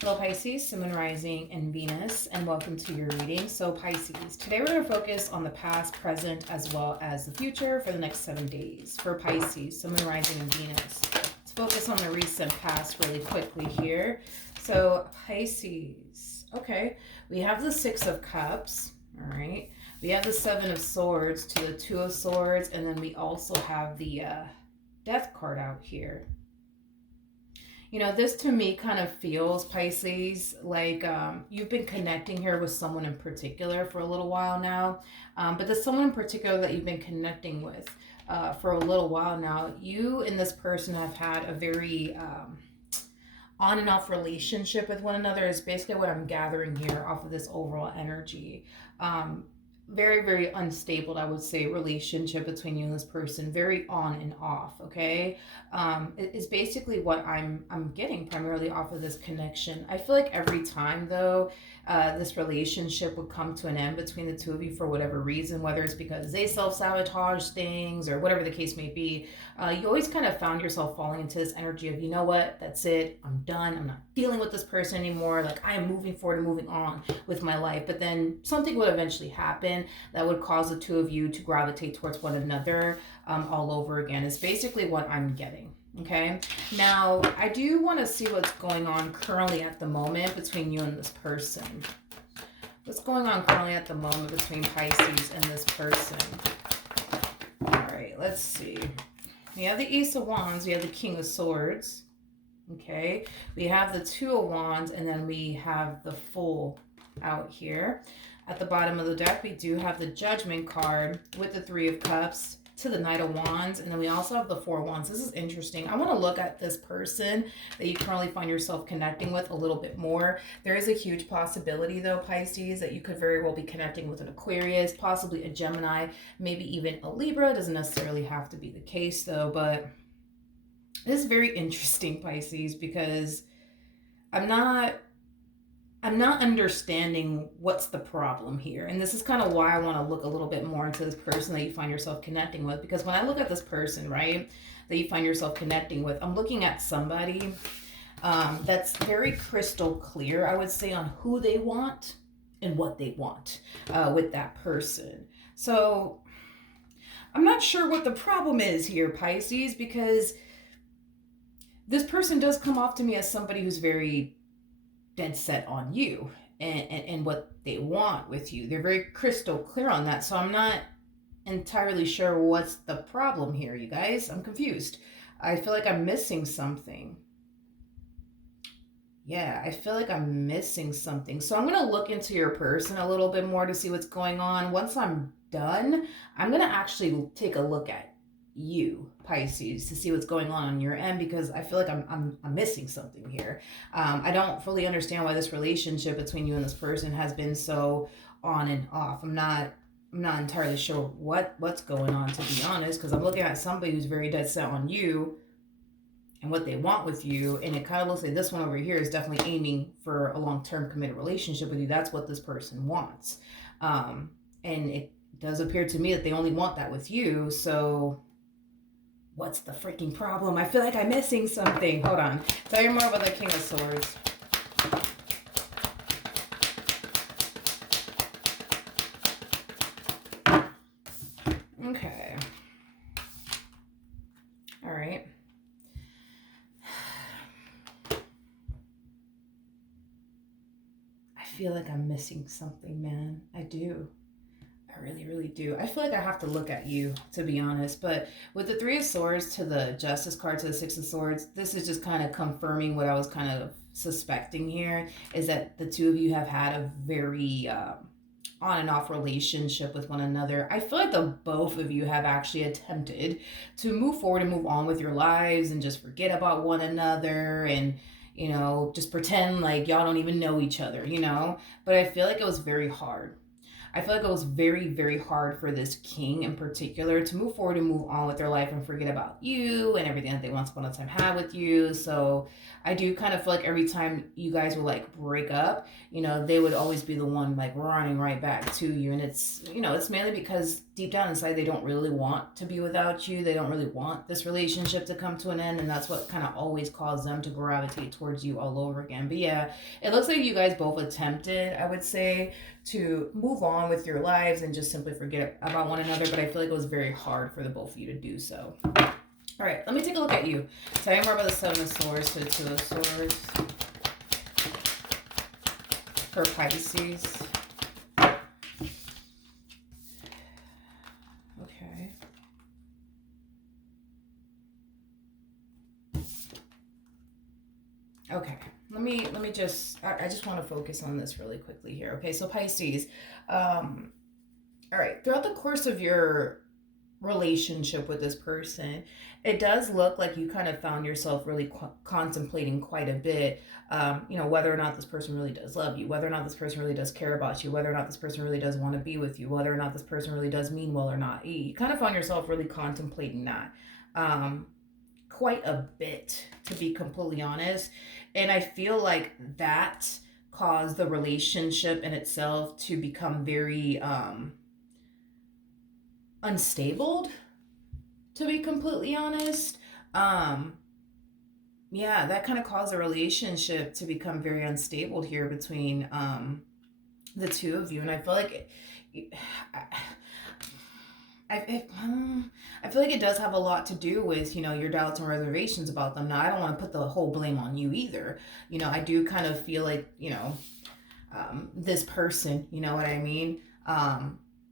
Hello Pisces, Sun, Moon, Rising, and Venus, and welcome to your reading. So Pisces, today we're going to focus on the past, present, as well as the future for the next 7 days. For Pisces, Sun, Moon, Rising, and Venus. Let's focus on the recent past really quickly here. So Pisces, okay, we have the Six of Cups, all right. We have the Seven of Swords to the Two of Swords, and then we also have the Death card out here. You know, this to me kind of feels, Pisces, like you've been connecting here with someone in particular for a little while now. But the someone in particular that you've been connecting with for a little while now, you and this person have had a very on and off relationship with one another, is basically what I'm gathering here off of this overall energy. Very, very unstable, I would say, relationship between you and this person. Very on and off, okay? It's basically what I'm getting primarily off of this connection. I feel like every time, though, this relationship would come to an end between the two of you for whatever reason, whether it's because they self-sabotage things or whatever the case may be, you always kind of found yourself falling into this energy of, you know what, that's it, I'm done, I'm not dealing with this person anymore, like I am moving forward and moving on with my life. But then something would eventually happen that would cause the two of you to gravitate towards one another all over again. Is basically what I'm getting. Okay, now I do want to see what's going on currently at the moment between you and this person. What's going on currently at the moment between Pisces and this person? All right, let's see. We have the Ace of Wands, we have the King of Swords. Okay, we have the Two of Wands, and then we have the Fool out here. At the bottom of the deck, we do have the Judgment card with the Three of Cups to the Knight of Wands, and then we also have the Four of Wands. This is interesting. I want to look at this person that you currently find yourself connecting with a little bit more. There is a huge possibility, though, Pisces, that you could very well be connecting with an Aquarius, possibly a Gemini, maybe even a Libra. It doesn't necessarily have to be the case, though, but this is very interesting, Pisces, because I'm not understanding what's the problem here. And this is kind of why I want to look a little bit more into this person that you find yourself connecting with. Because when I look at this person, right, that you find yourself connecting with, I'm looking at somebody that's very crystal clear, I would say, on who they want and what they want with that person. So I'm not sure what the problem is here, Pisces, because this person does come off to me as somebody who's very dead set on you and what they want with you. They're very crystal clear on that. So I'm not entirely sure what's the problem here, you guys. I'm confused. I feel like I'm missing something. Yeah, I feel like I'm missing something. So I'm going to look into your person a little bit more to see what's going on. Once I'm done, I'm going to actually take a look at you, Pisces, to see what's going on your end, because I feel like I'm missing something here. I don't fully understand why this relationship between you and this person has been so on and off. I'm not entirely sure what's going on, to be honest, because I'm looking at somebody who's very dead set on you and what they want with you, and it kind of looks like this one over here is definitely aiming for a long-term committed relationship with you. That's what this person wants, and it does appear to me that they only want that with you. So what's the freaking problem? I feel like I'm missing something. Hold on. Tell me more about the King of Swords. Okay. All right. I feel like I'm missing something, man. I do. I really, really do. I feel like I have to look at you, to be honest. But with the Three of Swords to the Justice card to the Six of Swords, this is just kind of confirming what I was kind of suspecting here, is that the two of you have had a very on and off relationship with one another. I feel like the both of you have actually attempted to move forward and move on with your lives and just forget about one another and, you know, just pretend like y'all don't even know each other, you know? But I feel like it was very hard. I feel like it was very, very hard for this king in particular to move forward and move on with their life and forget about you and everything that they once upon a time had with you. So I do kind of feel like every time you guys would like break up, they would always be the one like running right back to you. And it's mainly because deep down inside, they don't really want to be without you. They don't really want this relationship to come to an end. And that's what kind of always caused them to gravitate towards you all over again. But yeah, it looks like you guys both attempted, I would say, to move on with your lives and just simply forget about one another. But I feel like it was very hard for the both of you to do so. All right, let me take a look at you. Tell me more about the Seven of Swords to the Two of Swords for Pisces. Okay. Okay. Let me just I just want to focus on this really quickly here. Okay, so Pisces. All right, throughout the course of your relationship with this person, it does look like you kind of found yourself really contemplating quite a bit, whether or not this person really does love you, whether or not this person really does care about you, whether or not this person really does want to be with you, whether or not this person really does mean well or not. You kind of found yourself really contemplating that quite a bit, to be completely honest. And I feel like that caused the relationship in itself to become very unstable, to be completely honest. Yeah, that kind of caused the relationship to become very unstable here between the two of you. And I feel like I feel like it does have a lot to do with, your doubts and reservations about them. Now, I don't want to put the whole blame on you either. I do kind of feel like, this person, you know what I mean,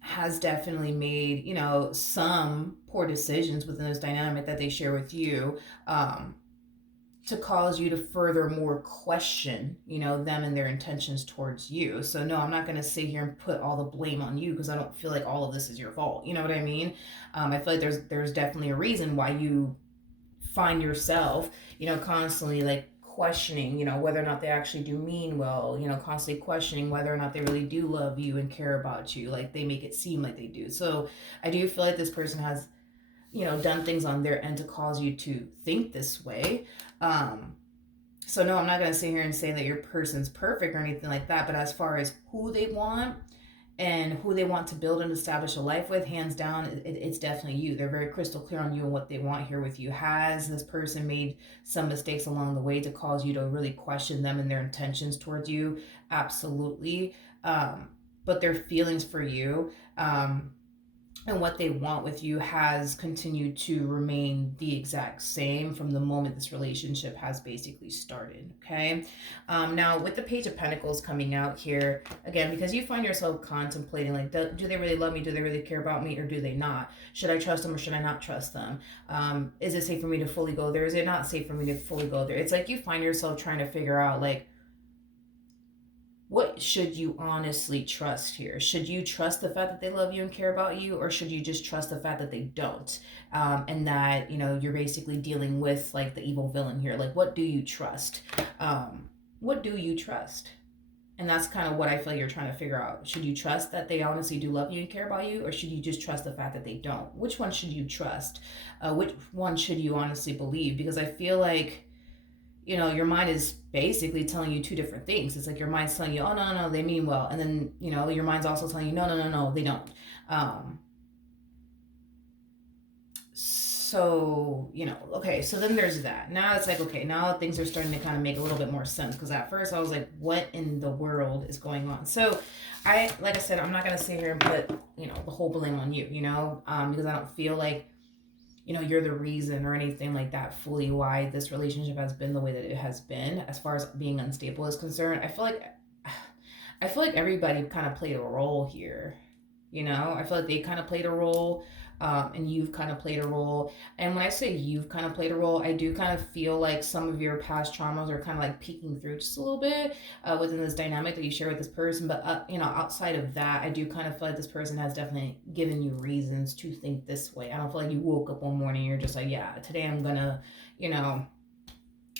has definitely made, some poor decisions within this dynamic that they share with you, to cause you to furthermore question, them and their intentions towards you. So no, I'm not going to sit here and put all the blame on you, because I don't feel like all of this is your fault. You know what I mean? I feel like there's definitely a reason why you find yourself, constantly like questioning, whether or not they actually do mean well, constantly questioning whether or not they really do love you and care about you, like they make it seem like they do. So I do feel like this person has, done things on their end to cause you to think this way. So no, I'm not going to sit here and say that your person's perfect or anything like that, but as far as who they want and who they want to build and establish a life with, hands down, it's definitely you. They're very crystal clear on you and what they want here with you. Has this person made some mistakes along the way to cause you to really question them and their intentions towards you? Absolutely. But their feelings for you, and what they want with you has continued to remain the exact same from the moment this relationship has basically started. Okay. Now with the Page of Pentacles coming out here again, because you find yourself contemplating, like, do they really love me? Do they really care about me, or do they not? Should I trust them or should I not trust them? Is it safe for me to fully go there? Is it not safe for me to fully go there? It's like you find yourself trying to figure out, like, what should you honestly trust here? Should you trust the fact that they love you and care about you, or should you just trust the fact that they don't? And that, you're basically dealing with like the evil villain here. Like, what do you trust? What do you trust? And that's kind of what I feel you're trying to figure out. Should you trust that they honestly do love you and care about you, or should you just trust the fact that they don't? Which one should you trust? Which one should you honestly believe? Because I feel like, your mind is basically telling you two different things. It's like your mind's telling you, oh, no, they mean well. And then, your mind's also telling you, no, they don't. So, okay, so then there's that. Now it's like, okay, now things are starting to kind of make a little bit more sense. Because at first I was like, what in the world is going on? So like I said, I'm not going to sit here and put, the whole blame on you, because I don't feel like, you're the reason or anything like that fully why this relationship has been the way that it has been. As far as being unstable is concerned, I feel like everybody kind of played a role here. I feel like they kind of played a role, and you've kind of played a role. And when I say you've kind of played a role, I do kind of feel like some of your past traumas are kind of like peeking through just a little bit within this dynamic that you share with this person. But, outside of that, I do kind of feel like this person has definitely given you reasons to think this way. I don't feel like you woke up one morning and you're just like, yeah, today I'm going to,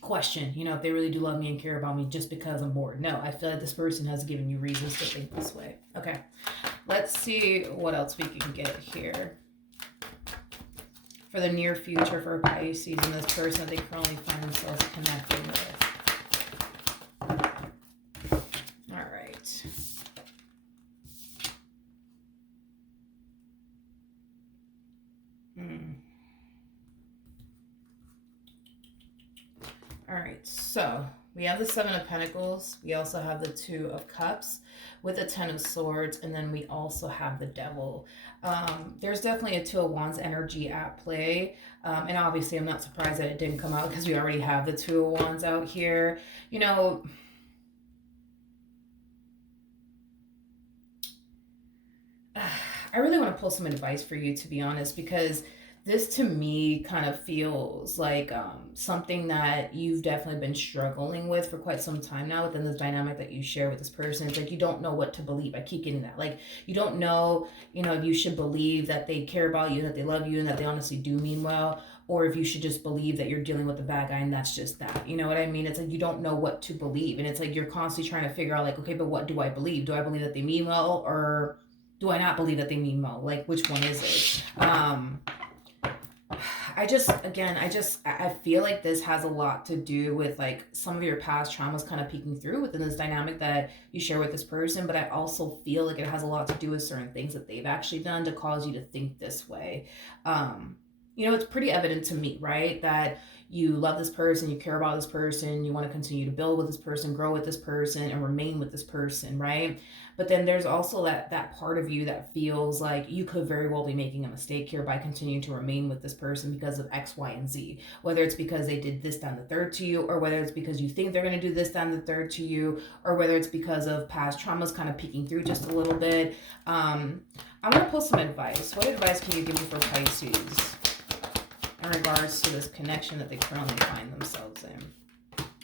question, if they really do love me and care about me just because I'm bored. No, I feel like this person has given you reasons to think this way. Okay. Let's see what else we can get here for the near future for Pisces and this person that they currently find themselves connecting with. All right. All right, so we have the Seven of Pentacles. We also have the Two of Cups with the Ten of Swords. And then we also have the Devil. There's definitely a Two of Wands energy at play. And obviously, I'm not surprised that it didn't come out because we already have the Two of Wands out here. You know, I really want to pull some advice for you, to be honest, because this to me kind of feels like something that you've definitely been struggling with for quite some time now within this dynamic that you share with this person. It's like you don't know what to believe. I keep getting that. Like you don't know, if you should believe that they care about you, that they love you, and that they honestly do mean well, or if you should just believe that you're dealing with the bad guy and that's just that. You know what I mean? It's like you don't know what to believe. And it's like you're constantly trying to figure out, like, okay, but what do I believe? Do I believe that they mean well, or do I not believe that they mean well? Like, which one is it? I feel like this has a lot to do with like some of your past traumas kind of peeking through within this dynamic that you share with this person. But I also feel like it has a lot to do with certain things that they've actually done to cause you to think this way. It's pretty evident to me, right? That you love this person, you care about this person, you want to continue to build with this person, grow with this person, and remain with this person, right? But then there's also that part of you that feels like you could very well be making a mistake here by continuing to remain with this person because of X, Y, and Z. Whether it's because they did this, down the third to you, or whether it's because you think they're going to do this, down the third to you, or whether it's because of past traumas kind of peeking through just a little bit. I'm going to pull some advice. What advice can you give me for Pisces in regards to this connection that they currently find themselves in?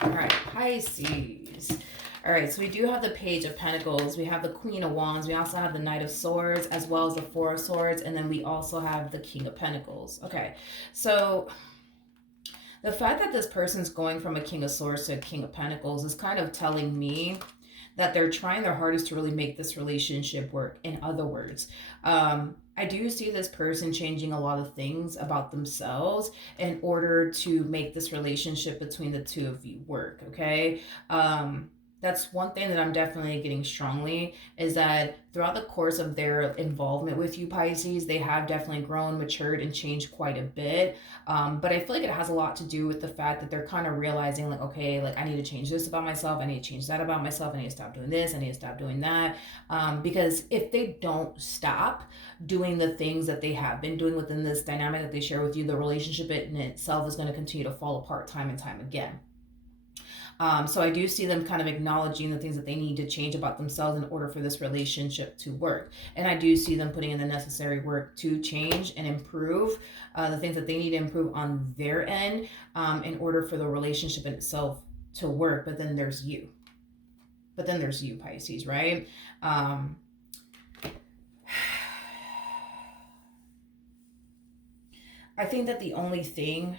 All right, Pisces. All right, so we do have the Page of Pentacles. We have the Queen of Wands. We also have the Knight of Swords, as well as the Four of Swords. And then we also have the King of Pentacles. Okay, so the fact that this person's going from a King of Swords to a King of Pentacles is kind of telling me that they're trying their hardest to really make this relationship work. In other words, I do see this person changing a lot of things about themselves in order to make this relationship between the two of you work, okay? That's one thing that I'm definitely getting strongly, is that throughout the course of their involvement with you, Pisces, they have definitely grown, matured, and changed quite a bit. But I feel like it has a lot to do with the fact that they're kind of realizing, like, okay, like I need to change this about myself. I need to change that about myself. I need to stop doing this. I need to stop doing that. Because if they don't stop doing the things that they have been doing within this dynamic that they share with you, the relationship in itself is going to continue to fall apart time and time again. So I do see them kind of acknowledging the things that they need to change about themselves in order for this relationship to work. And I do see them putting in the necessary work to change and improve the things that they need to improve on their end in order for the relationship in itself to work. But then there's you. Pisces, right? I think that the only thing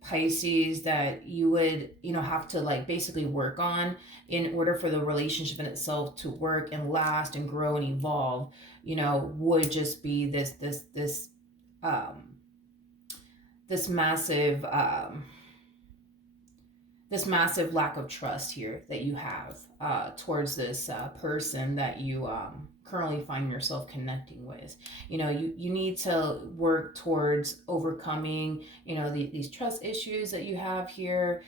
Pisces, that you would, have to like basically work on in order for the relationship in itself to work and last and grow and evolve, would just be this massive lack of trust here that you have towards this person that you currently find yourself connecting with. You need to work towards overcoming, these trust issues that you have here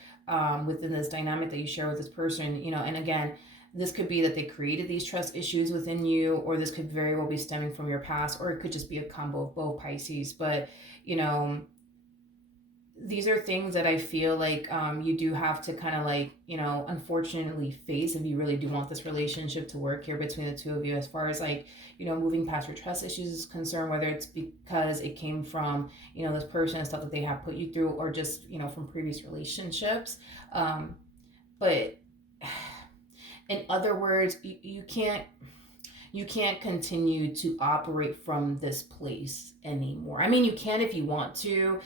within this dynamic that you share with this person, and again, this could be that they created these trust issues within you, or this could very well be stemming from your past, or it could just be a combo of both, Pisces. But, these are things that I feel like you do have to kind of like, unfortunately face if you really do want this relationship to work here between the two of you, as far as like, moving past your trust issues is concerned, whether it's because it came from, this person and stuff that they have put you through, or just, from previous relationships. But in other words, you can't continue to operate from this place anymore. I mean, you can if you want to,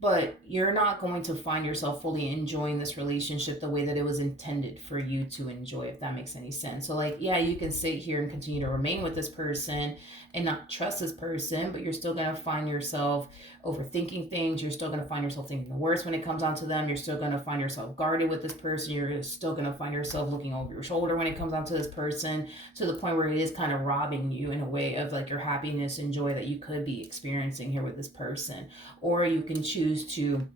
but you're not going to find yourself fully enjoying this relationship the way that it was intended for you to enjoy, if that makes any sense. So, like, yeah, you can sit here and continue to remain with this person and not trust this person, but you're still going to find yourself overthinking things. You're still going to find yourself thinking the worst when it comes down to them. You're still going to find yourself guarded with this person. You're still going to find yourself looking over your shoulder when it comes down to this person, to the point where it is kind of robbing you in a way of like your happiness and joy that you could be experiencing here with this person. Or you can choose to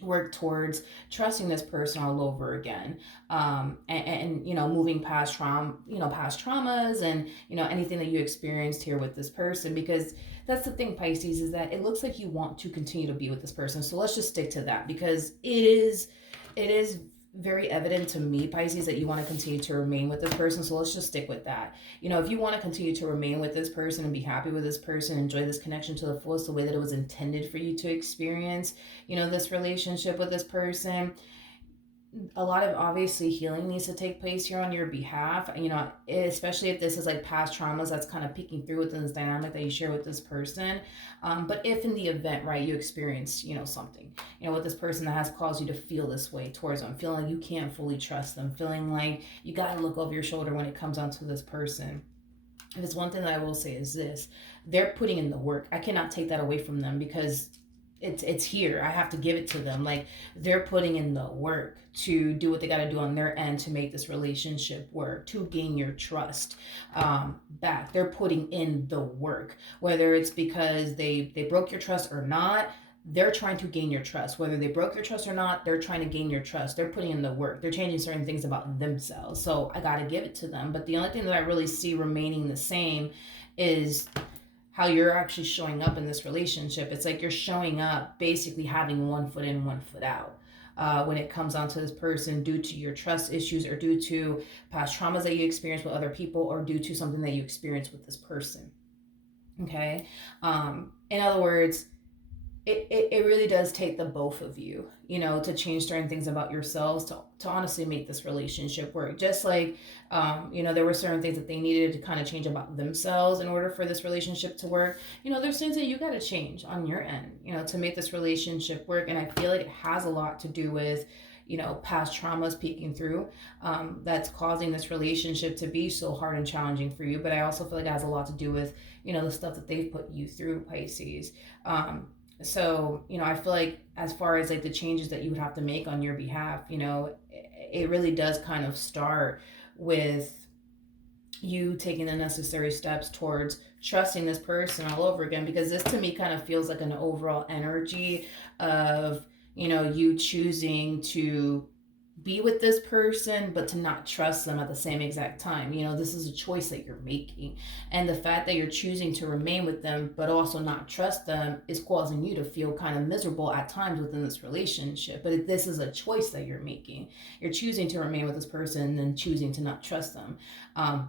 work towards trusting this person all over again, and you know, moving past trauma, you know, past traumas, and you know, anything that you experienced here with this person. Because that's the thing, Pisces, is that it looks like you want to continue to be with this person. So let's just stick to that, because it is very evident to me, Pisces, that you want to continue to remain with this person. So let's just stick with that. You know, if you want to continue to remain with this person and be happy with this person, enjoy this connection to the fullest, the way that it was intended for you to experience, you know, this relationship with this person, a lot of obviously healing needs to take place here on your behalf. You know, especially if this is like past traumas that's kind of peeking through within this dynamic that you share with this person. But if in the event, right, you experience, you know, something, you know, with this person that has caused you to feel this way towards them, feeling like you can't fully trust them, feeling like you got to look over your shoulder when it comes down to this person. If it's one thing that I will say is this: they're putting in the work. I cannot take that away from them, because it's here. I have to give it to them. Like, they're putting in the work to do what they got to do on their end to make this relationship work, to gain your trust back. They're putting in the work, whether it's because they broke your trust or not. They're trying to gain your trust. Whether they broke your trust or not, they're trying to gain your trust. They're putting in the work. They're changing certain things about themselves. So I got to give it to them. But the only thing that I really see remaining the same is how you're actually showing up in this relationship. It's like you're showing up basically having one foot in, one foot out. When it comes down to this person, due to your trust issues, or due to past traumas that you experience with other people, or due to something that you experience with this person. Okay. In other words, it really does take the both of you, you know, to change certain things about yourselves to honestly make this relationship work. Just like, you know, there were certain things that they needed to kind of change about themselves in order for this relationship to work. You know, there's things that you got to change on your end, you know, to make this relationship work. And I feel like it has a lot to do with, you know, past traumas peeking through, that's causing this relationship to be so hard and challenging for you. But I also feel like it has a lot to do with, you know, the stuff that they've put you through, Pisces. So, you know, I feel like as far as like the changes that you would have to make on your behalf, you know, it really does kind of start with you taking the necessary steps towards trusting this person all over again. Because this to me kind of feels like an overall energy of, you know, you choosing to be with this person but to not trust them at the same exact time. You know, this is a choice that you're making, and the fact that you're choosing to remain with them but also not trust them is causing you to feel kind of miserable at times within this relationship. But this is a choice that you're making. You're choosing to remain with this person and then choosing to not trust them,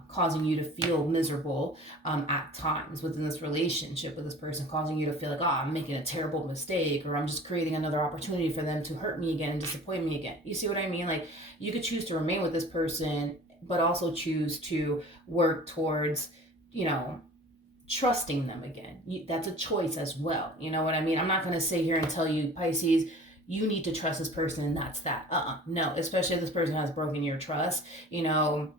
causing you to feel miserable at times within this relationship with this person, causing you to feel like, oh, I'm making a terrible mistake, or I'm just creating another opportunity for them to hurt me again and disappoint me again. You see what I mean? Like, you could choose to remain with this person but also choose to work towards, you know, trusting them again. That's a choice as well. You know what I mean? I'm not going to sit here and tell you, Pisces, you need to trust this person and that's that. No, especially if this person has broken your trust, you know,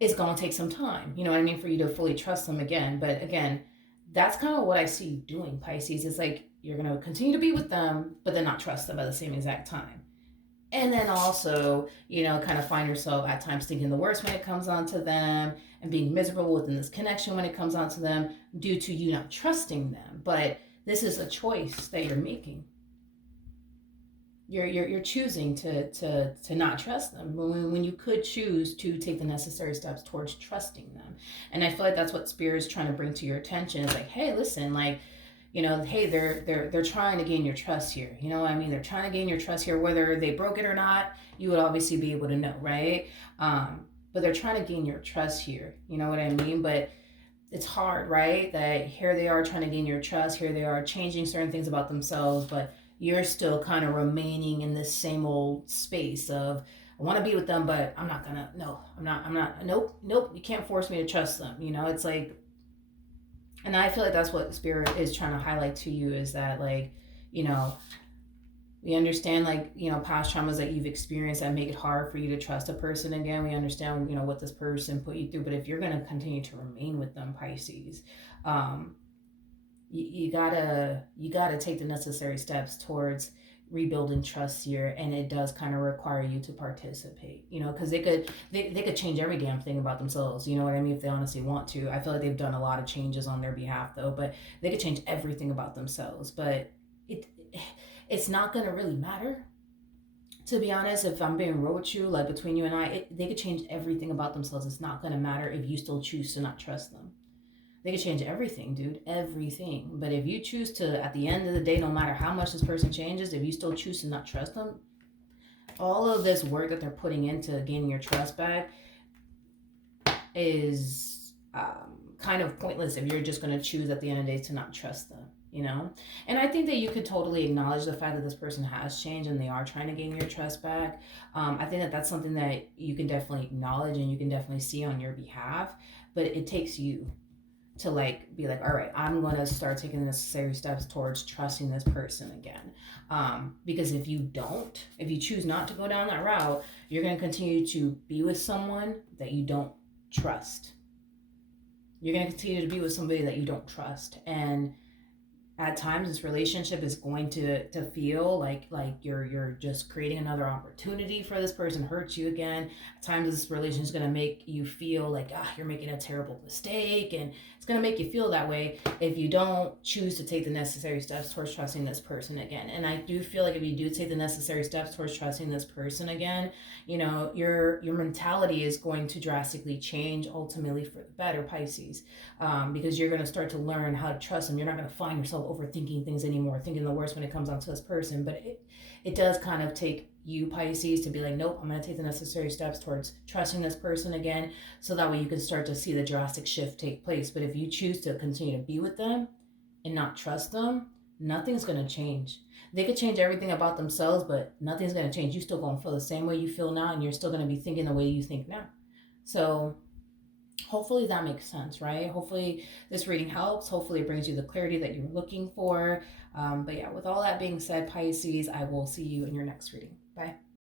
it's going to take some time, you know what I mean, for you to fully trust them again. But again, that's kind of what I see you doing, Pisces. It's like you're going to continue to be with them, but then not trust them at the same exact time. And then also, you know, kind of find yourself at times thinking the worst when it comes on to them, and being miserable within this connection when it comes on to them due to you not trusting them. But this is a choice that you're making. You're choosing to not trust them when you could choose to take the necessary steps towards trusting them. And I feel like that's what Spirit is trying to bring to your attention. Is like, hey, listen, like, you know, hey, they're trying to gain your trust here. You know what I mean? They're trying to gain your trust here. Whether they broke it or not, you would obviously be able to know, right? But they're trying to gain your trust here. You know what I mean? But it's hard, right? That here they are trying to gain your trust. Here they are changing certain things about themselves, but you're still kind of remaining in this same old space of, I want to be with them, but I'm not gonna. No, I'm not. Nope. You can't force me to trust them. You know, it's like, and I feel like that's what Spirit is trying to highlight to you, is that, like, you know, We understand, like, past traumas that you've experienced that make it hard for you to trust a person again. We understand, what this person put you through. But if you're going to continue to remain with them, Pisces, um, you gotta take the necessary steps towards rebuilding trust here, and it does kind of require you to participate, because they could change every damn thing about themselves, you know what I mean, if they honestly want to. I feel like they've done a lot of changes on their behalf though, but they could change everything about themselves, but it it's not gonna really matter, to be honest. If I'm being real with you, like between you and they could change everything about themselves. It's not gonna matter if you still choose to not trust them. They can change everything, dude. Everything. But if you choose to, at the end of the day, no matter how much this person changes, if you still choose to not trust them, all of this work that they're putting into gaining your trust back is kind of pointless if you're just going to choose at the end of the day to not trust them, you know? And I think that you could totally acknowledge the fact that this person has changed and they are trying to gain your trust back. I think that that's something that you can definitely acknowledge and you can definitely see on your behalf. But it takes you to like be like, all right, I'm going to start taking the necessary steps towards trusting this person again. Because if you choose not to go down that route, you're going to continue to be with someone that you don't trust. You're going to continue to be with somebody that you don't trust. And at times this relationship is going to feel like you're just creating another opportunity for this person to hurt you again. At times this relationship is going to make you feel like you're making a terrible mistake, and it's going to make you feel that way if you don't choose to take the necessary steps towards trusting this person again. And I do feel like if you do take the necessary steps towards trusting this person again, your mentality is going to drastically change, ultimately for the better, Pisces. Because you're going to start to learn how to trust them. You're not going to find yourself overthinking things anymore, thinking the worst when it comes down to this person. But it does kind of take you, Pisces, to be like, nope, I'm going to take the necessary steps towards trusting this person again, so that way you can start to see the drastic shift take place. But if you choose to continue to be with them and not trust them, nothing's going to change. They could change everything about themselves, but nothing's going to change. You still going to feel the same way you feel now, and you're still going to be thinking the way you think now. So hopefully that makes sense, right? Hopefully this reading helps. Hopefully it brings you the clarity that you were looking for. But yeah, with all that being said, Pisces, I will see you in your next reading. Bye.